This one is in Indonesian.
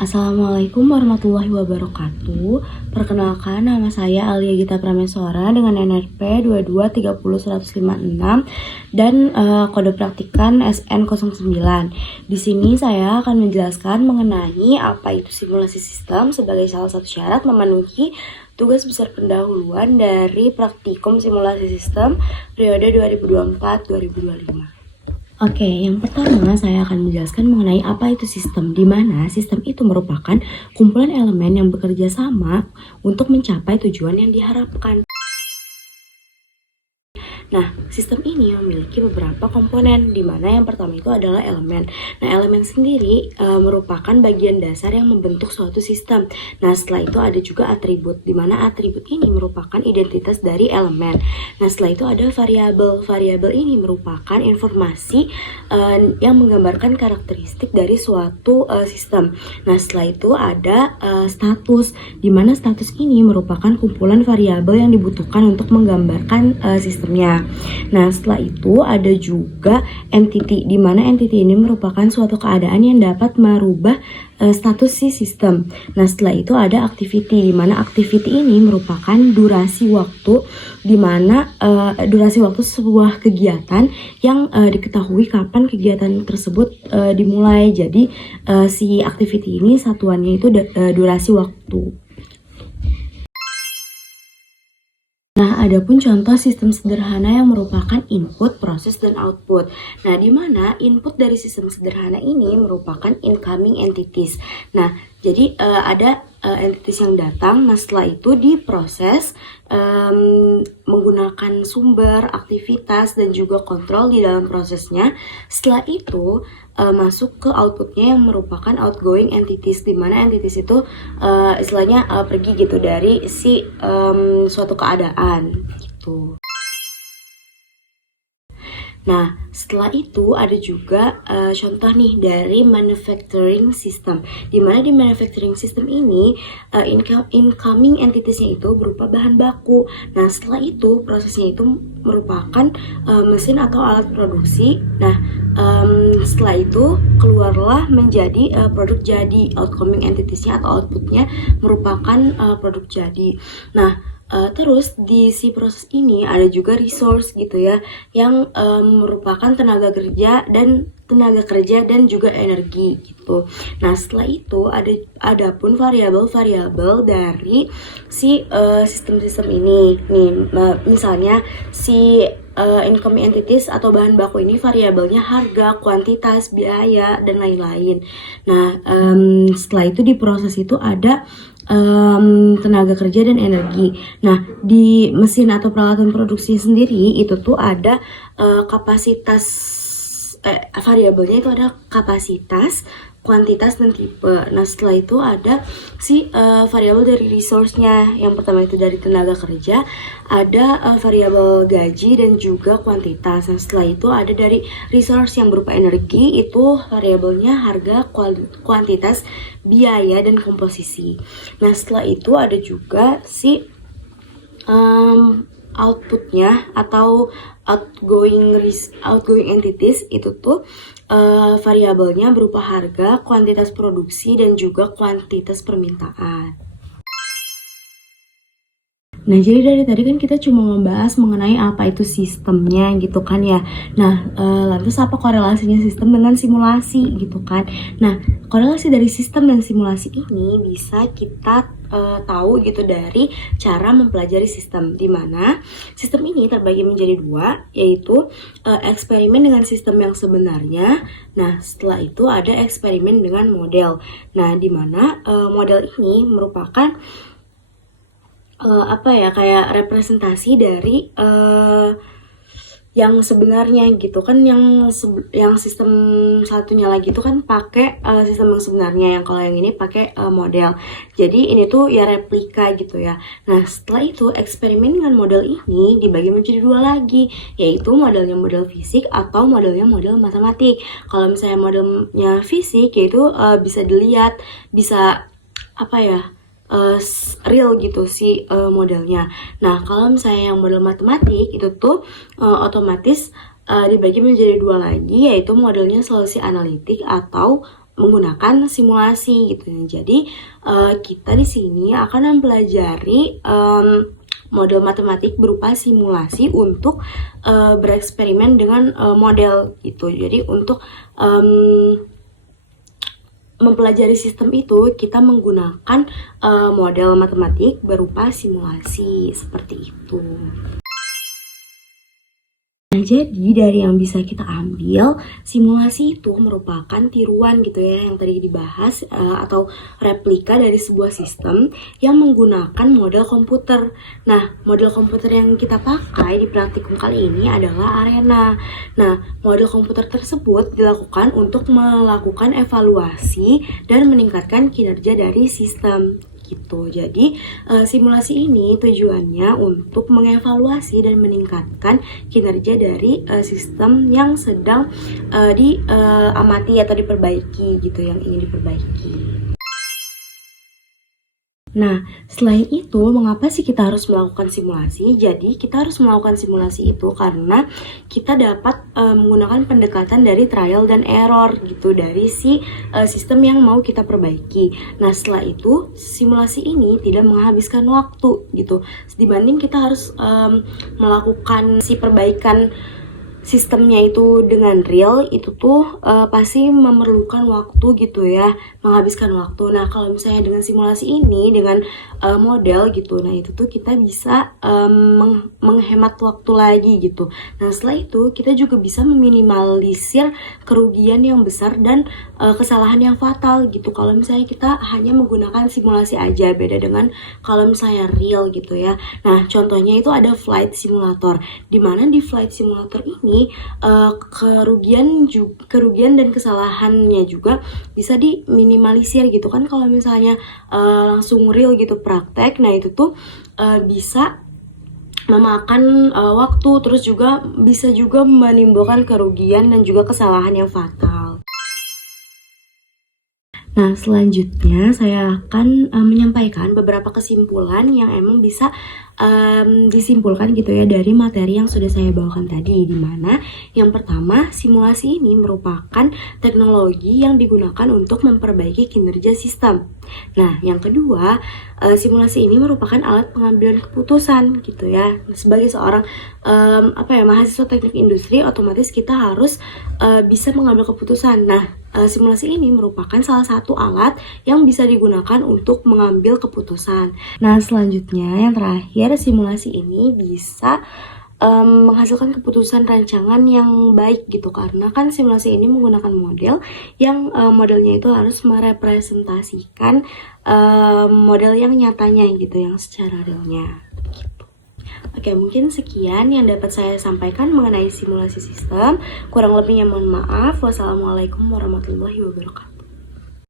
Assalamualaikum warahmatullahi wabarakatuh. Perkenalkan, nama saya Alia Gita Prameswara dengan NRP 22300156 dan kode praktikan SN09. Di sini saya akan menjelaskan mengenai apa itu simulasi sistem sebagai salah satu syarat memenuhi tugas besar pendahuluan dari praktikum simulasi sistem periode 2024-2025. Oke, yang pertama saya akan menjelaskan mengenai apa itu sistem, di mana sistem itu merupakan kumpulan elemen yang bekerja sama untuk mencapai tujuan yang diharapkan. Nah, sistem ini memiliki beberapa komponen, di mana yang pertama itu adalah elemen. Nah, elemen sendiri merupakan bagian dasar yang membentuk suatu sistem. Nah, setelah itu ada juga atribut, di mana atribut ini merupakan identitas dari elemen. Nah, setelah itu ada variabel. Variabel ini merupakan informasi yang menggambarkan karakteristik dari suatu sistem. Nah, setelah itu ada status, di mana status ini merupakan kumpulan variabel yang dibutuhkan untuk menggambarkan sistemnya. Nah, setelah itu ada juga entity, di mana entity ini merupakan suatu keadaan yang dapat merubah status si sistem. Nah, setelah itu ada activity, di mana activity ini merupakan durasi waktu, di mana durasi waktu sebuah kegiatan yang diketahui kapan kegiatan tersebut dimulai. Jadi si activity ini satuannya itu durasi waktu. Nah, adapun contoh sistem sederhana yang merupakan input, proses, dan output. Nah, di mana input dari sistem sederhana ini merupakan incoming entities. Nah, jadi ada entities yang datang. Nah, setelah itu diproses menggunakan sumber, aktivitas, dan juga kontrol di dalam prosesnya. Setelah itu masuk ke outputnya yang merupakan outgoing entities, di mana entities itu istilahnya pergi gitu dari si suatu keadaan gitu. Nah, setelah itu ada juga contoh nih dari manufacturing system, di mana di manufacturing system ini incoming entitiesnya itu berupa bahan baku. Nah, setelah itu prosesnya itu merupakan mesin atau alat produksi. Nah, setelah itu keluarlah menjadi produk jadi. Outcoming entitiesnya atau outputnya merupakan produk jadi. Nah, terus di si proses ini ada juga resource gitu ya, yang merupakan tenaga kerja dan juga energi gitu. Nah, setelah itu ada pun variabel-variabel dari si sistem-sistem ini. Nih, misalnya si incoming entities atau bahan baku ini variabelnya harga, kuantitas, biaya, dan lain-lain. Nah, setelah itu di proses itu ada tenaga kerja dan energi. Nah, di mesin atau peralatan produksi sendiri itu tuh ada kapasitas, variabelnya itu ada kapasitas, kuantitas, dan tipe. Nah, setelah itu ada si variabel dari resource-nya. Yang pertama itu dari tenaga kerja, ada variabel gaji dan juga kuantitas. Nah, setelah itu ada dari resource yang berupa energi, itu variabelnya harga, kuantitas, biaya, dan komposisi. Nah, setelah itu ada juga si outputnya atau outgoing entities, itu tuh variabelnya berupa harga, kuantitas produksi, dan juga kuantitas permintaan. Nah, jadi dari tadi kan kita cuma membahas mengenai apa itu sistemnya gitu kan ya. Nah, lantas apa korelasinya sistem dengan simulasi gitu kan. Nah, korelasi dari sistem dan simulasi ini bisa kita tahu gitu dari cara mempelajari sistem, di mana sistem ini terbagi menjadi dua, yaitu eksperimen dengan sistem yang sebenarnya. Nah, setelah itu ada eksperimen dengan model. Nah, di mana model ini merupakan kayak representasi dari yang sebenarnya gitu kan. Yang sistem satunya lagi itu kan pakai sistem yang sebenarnya, yang kalau yang ini pakai model. Jadi ini tuh ya replika gitu ya. Nah, setelah itu eksperimen dengan model ini dibagi menjadi dua lagi, yaitu modelnya model fisik atau modelnya model matematik. Kalau misalnya modelnya fisik, yaitu bisa dilihat, bisa real gitu si modelnya. Nah, kalau misalnya yang model matematik itu tuh otomatis dibagi menjadi dua lagi, yaitu modelnya solusi analitik atau menggunakan simulasi gitu. Jadi kita di sini akan mempelajari model matematik berupa simulasi untuk bereksperimen dengan model gitu. Jadi untuk mempelajari sistem itu kita menggunakan model matematik berupa simulasi seperti itu. Nah, jadi dari yang bisa kita ambil, simulasi itu merupakan tiruan gitu ya yang tadi dibahas atau replika dari sebuah sistem yang menggunakan model komputer. Nah, model komputer yang kita pakai di praktikum kali ini adalah Arena. Nah, model komputer tersebut dilakukan untuk melakukan evaluasi dan meningkatkan kinerja dari sistem. Gitu. Jadi simulasi ini tujuannya untuk mengevaluasi dan meningkatkan kinerja dari sistem yang sedang diamati atau diperbaiki gitu, yang ingin diperbaiki. Nah, selain itu, mengapa sih kita harus melakukan simulasi? Jadi, kita harus melakukan simulasi itu karena kita dapat menggunakan pendekatan dari trial dan error gitu dari si sistem yang mau kita perbaiki. Nah, setelah itu, simulasi ini tidak menghabiskan waktu gitu. Dibanding kita harus melakukan si perbaikan sistemnya itu dengan real, itu tuh pasti memerlukan waktu gitu ya, menghabiskan waktu. Nah, kalau misalnya dengan simulasi ini dengan model gitu, nah itu tuh kita bisa menghemat waktu lagi gitu. Nah, setelah itu kita juga bisa meminimalisir kerugian yang besar dan kesalahan yang fatal gitu kalau misalnya kita hanya menggunakan simulasi aja, beda dengan kalau misalnya real gitu ya. Nah, contohnya itu ada flight simulator, dimana di flight simulator ini kerugian dan kesalahannya juga bisa diminimalisir gitu kan. Kalau misalnya langsung real gitu praktek, nah itu tuh bisa memakan waktu, terus juga bisa juga menimbulkan kerugian dan juga kesalahan yang fatal. Nah, selanjutnya saya akan menyampaikan beberapa kesimpulan yang emang bisa disimpulkan gitu ya dari materi yang sudah saya bawakan tadi, di mana yang pertama, simulasi ini merupakan teknologi yang digunakan untuk memperbaiki kinerja sistem. Nah, yang kedua, simulasi ini merupakan alat pengambilan keputusan gitu ya. Sebagai seorang mahasiswa teknik industri, otomatis kita harus bisa mengambil keputusan. Nah, simulasi ini merupakan salah satu alat yang bisa digunakan untuk mengambil keputusan. Nah, selanjutnya yang terakhir, simulasi ini bisa menghasilkan keputusan rancangan yang baik gitu, karena kan simulasi ini menggunakan model yang modelnya itu harus merepresentasikan model yang nyatanya gitu, yang secara realnya gitu. Oke, mungkin sekian yang dapat saya sampaikan mengenai simulasi sistem. Kurang lebihnya mohon maaf. Wassalamualaikum warahmatullahi wabarakatuh.